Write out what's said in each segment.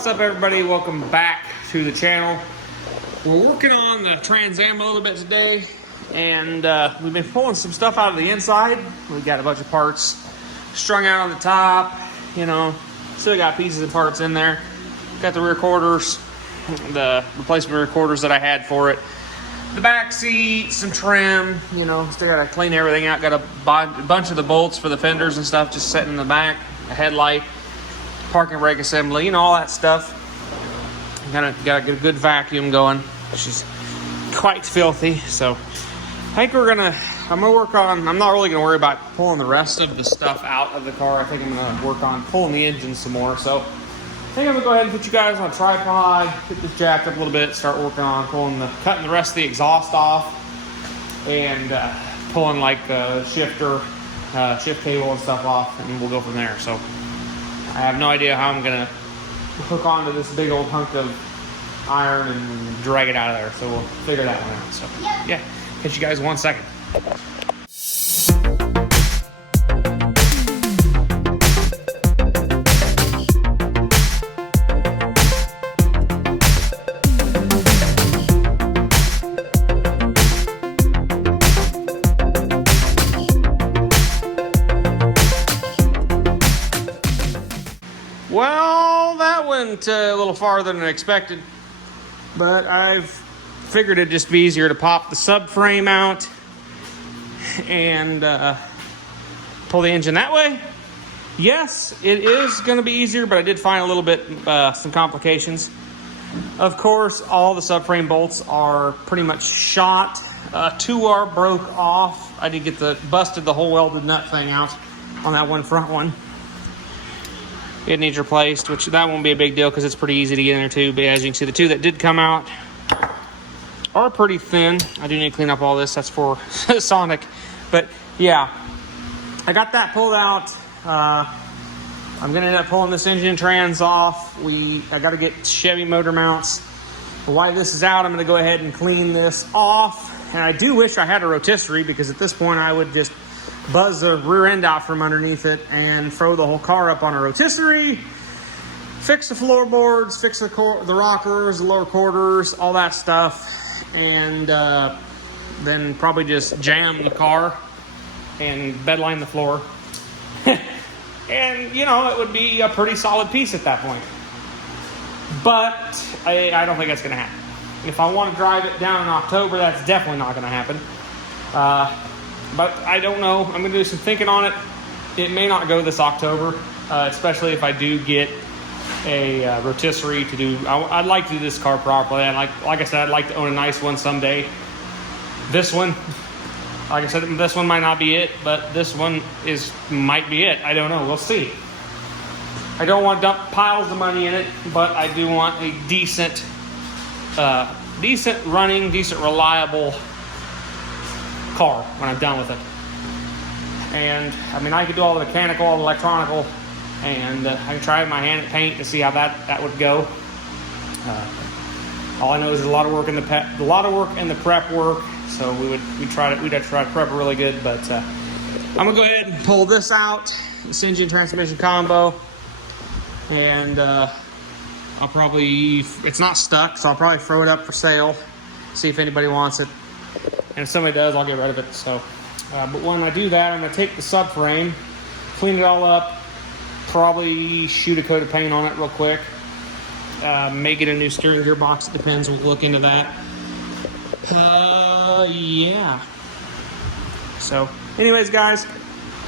What's up, everybody? Welcome back to the channel. We're working on the Trans Am a little bit today, and we've been pulling some stuff out of the inside. We've got a bunch of parts strung out on the top, you know, still got pieces and parts in there. Got the rear quarters, the replacement rear quarters that I had for it. The back seat, some trim, you know, still got to clean everything out. Got a bunch of the bolts for the fenders and stuff just sitting in the back. A headlight, parking brake assembly, you know, all that stuff. Got to get a good vacuum going, which is quite filthy. So I think I'm not really going to worry about pulling the rest of the stuff out of the car. I think I'm going to work on pulling the engine some more. So I think I'm going to go ahead and put you guys on a tripod, get this jacked up a little bit, start working on cutting the rest of the exhaust off, and pulling like the shifter, shift cable and stuff off, and we'll go from there. So I have no idea how I'm going to hook onto this big old hunk of iron and drag it out of there. So we'll figure that one out. So yeah, catch you guys in 1 second. Well, that went a little farther than expected, but I've figured it'd just be easier to pop the subframe out and pull the engine that way. Yes, it is going to be easier, but I did find a little bit some complications. Of course, all the subframe bolts are pretty much shot. 2 are broke off. I did get busted the whole welded nut thing out on that one front one. It needs replaced, which that won't be a big deal because it's pretty easy to get in there too. But as you can see, the 2 that did come out are pretty thin. I do need to clean up all this. That's for Sonic. But yeah, I got that pulled out. I'm going to end up pulling this engine trans off. I got to get Chevy motor mounts. But while this is out, I'm going to go ahead and clean this off. And I do wish I had a rotisserie, because at this point I would just buzz the rear end out from underneath it and throw the whole car up on a rotisserie, fix the floorboards, fix the rockers, the lower quarters, all that stuff, and then probably just jam the car and bedline the floor. And, you know, it would be a pretty solid piece at that point. But I don't think that's going to happen. If I want to drive it down in October, that's definitely not going to happen. But I don't know. I'm going to do some thinking on it. It may not go this October, especially if I do get a rotisserie to do. I'd like to do this car properly. Like I said, I'd like to own a nice one someday. This one, like I said, this one might not be it, but this one might be it. I don't know. We'll see. I don't want to dump piles of money in it, but I do want a decent running, decent reliable car when I'm done with it. And I mean, I could do all the mechanical, all the electronical, and I can try my hand at paint to see how that would go. All I know is there's a lot of work in the prep work. So we'd have to try to prep it really good. But I'm gonna go ahead and pull this out, this engine transmission combo, and it's not stuck, so I'll probably throw it up for sale, see if anybody wants it. And if somebody does, I'll get rid of it. So, but when I do that, I'm going to take the subframe, clean it all up, probably shoot a coat of paint on it real quick, make it a new steering gearbox. It depends. We'll look into that. Yeah. So, anyways, guys,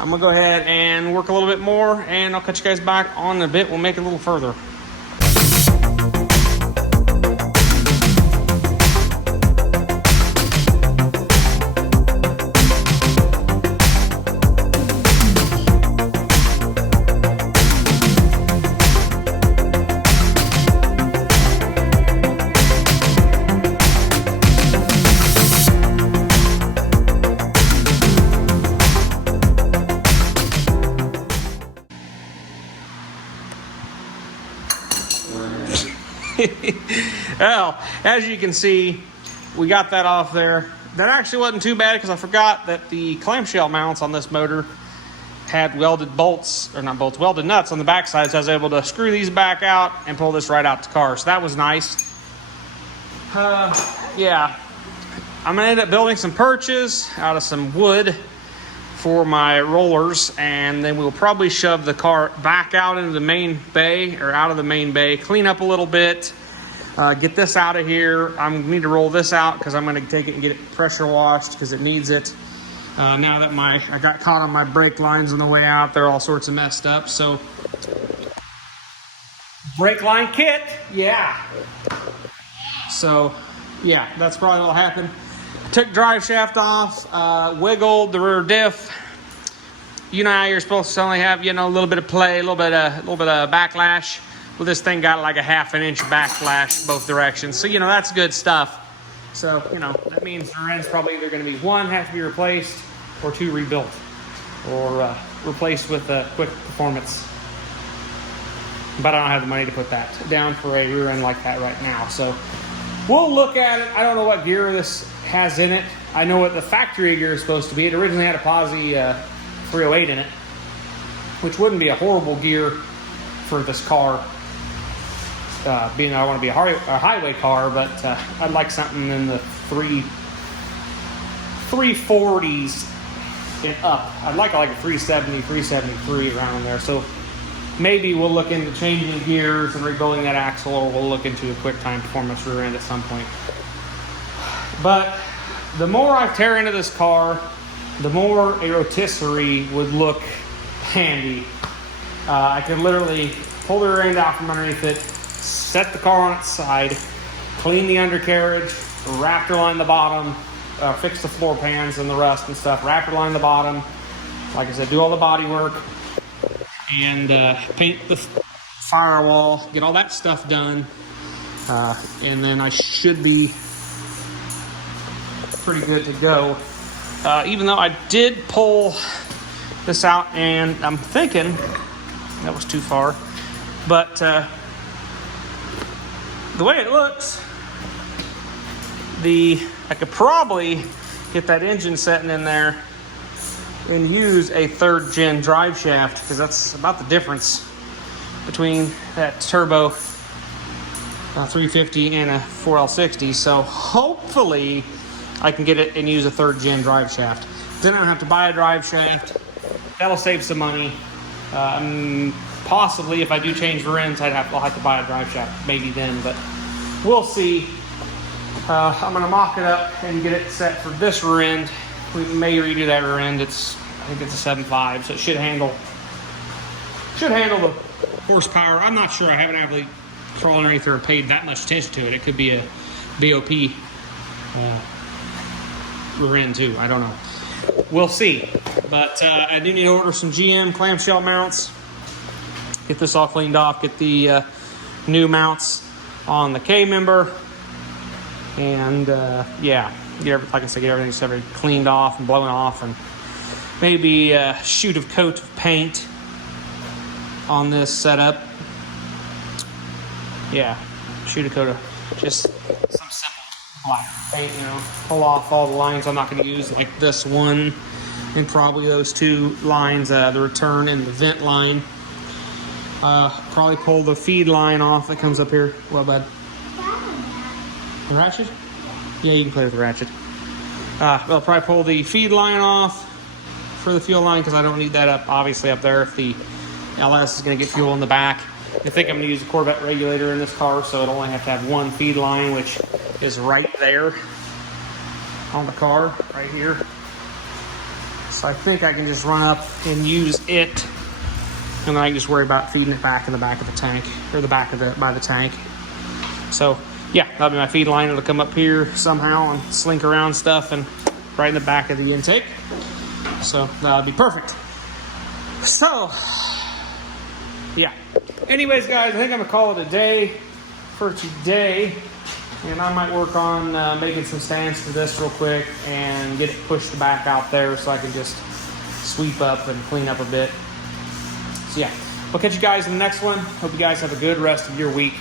I'm going to go ahead and work a little bit more, and I'll catch you guys back on a bit. We'll make it a little further. Well, as you can see, we got that off there. That actually wasn't too bad, because I forgot that the clamshell mounts on this motor had welded bolts, or not bolts, welded nuts on the backside, so I was able to screw these back out and pull this right out the car. So that was nice. Yeah, I'm gonna end up building some perches out of some wood for my rollers, and then we'll probably shove the car back out into the main bay, or out of the main bay, clean up a little bit, get this out of here. I need to roll this out because I'm going to take it and get it pressure washed because it needs it. Now that I got caught on my brake lines on the way out, they're all sorts of messed up. So brake line kit, yeah. So yeah, that's probably what'll happen. Took drive shaft off, wiggled the rear diff. You know how you're supposed to only have, you know, a little bit of play, a little bit of backlash. Well, this thing got like a 1/2 inch backlash both directions. So, you know, that's good stuff. So, you know, that means the rear end's probably either going to be one, have to be replaced, or two, rebuilt, or replaced with a quick performance. But I don't have the money to put that down for a rear end like that right now. So we'll look at it. I don't know what gear this has in it. I know what the factory gear is supposed to be. It originally had a Posi 308 in it, which wouldn't be a horrible gear for this car, being I want to be a highway car, but I'd like something in the 340s and up. I'd like a 370, 373 around there. So maybe we'll look into changing gears and rebuilding that axle, or we'll look into a quick time performance rear end at some point. But the more I tear into this car, the more a rotisserie would look handy. I could literally pull the rear end out from underneath it, set the car on its side, clean the undercarriage, raptor line the bottom, fix the floor pans and the rust and stuff, raptor line the bottom. Like I said, do all the body work, and paint the firewall, get all that stuff done, and then I should be pretty good to go. Even though I did pull this out, and I'm thinking that was too far, but the way it looks, I could probably get that engine setting in there and use a 3rd gen drive shaft, because that's about the difference between that turbo 350 and a 4L60. So hopefully I can get it and use a 3rd gen drive shaft. Then I don't have to buy a drive shaft. That'll save some money. Possibly if I do change rear ends, I'll have to buy a drive shaft maybe then, but we'll see. I'm gonna mock it up and get it set for this rear end. We may redo that rear end. I think it's a 7.5, so it should handle the horsepower. I'm not sure. I haven't actually crawled underneath or paid that much attention to it. It could be a BOP rear end too. I don't know. We'll see. But I do need to order some GM clamshell mounts. Get this all cleaned off. Get the new mounts on the K member. And yeah, like I said, get everything cleaned off and blown off, and maybe a shoot of coat of paint on this setup. Yeah, shoot a coat of just some simple black paint, you know, pull off all the lines I'm not going to use, like this one, and probably those 2 lines, the return and the vent line. Probably pull the feed line off that comes up here. Well, bud. The ratchet? Yeah, you can play with the ratchet. I'll probably pull the feed line off for the fuel line, because I don't need that obviously up there if the LS is going to get fuel in the back. I think I'm going to use a Corvette regulator in this car, so it'll only have to have one feed line, which is right there on the car, right here. So I think I can just run up and use it, and then I can just worry about feeding it back in the back of the tank, or by the tank. So yeah, that'll be my feed line. It'll come up here somehow and slink around stuff and right in the back of the intake. So that'll be perfect. So yeah. Anyways, guys, I think I'm gonna call it a day for today, and I might work on making some stands for this real quick and get it pushed back out there so I can just sweep up and clean up a bit. So yeah, we'll catch you guys in the next one. Hope you guys have a good rest of your week.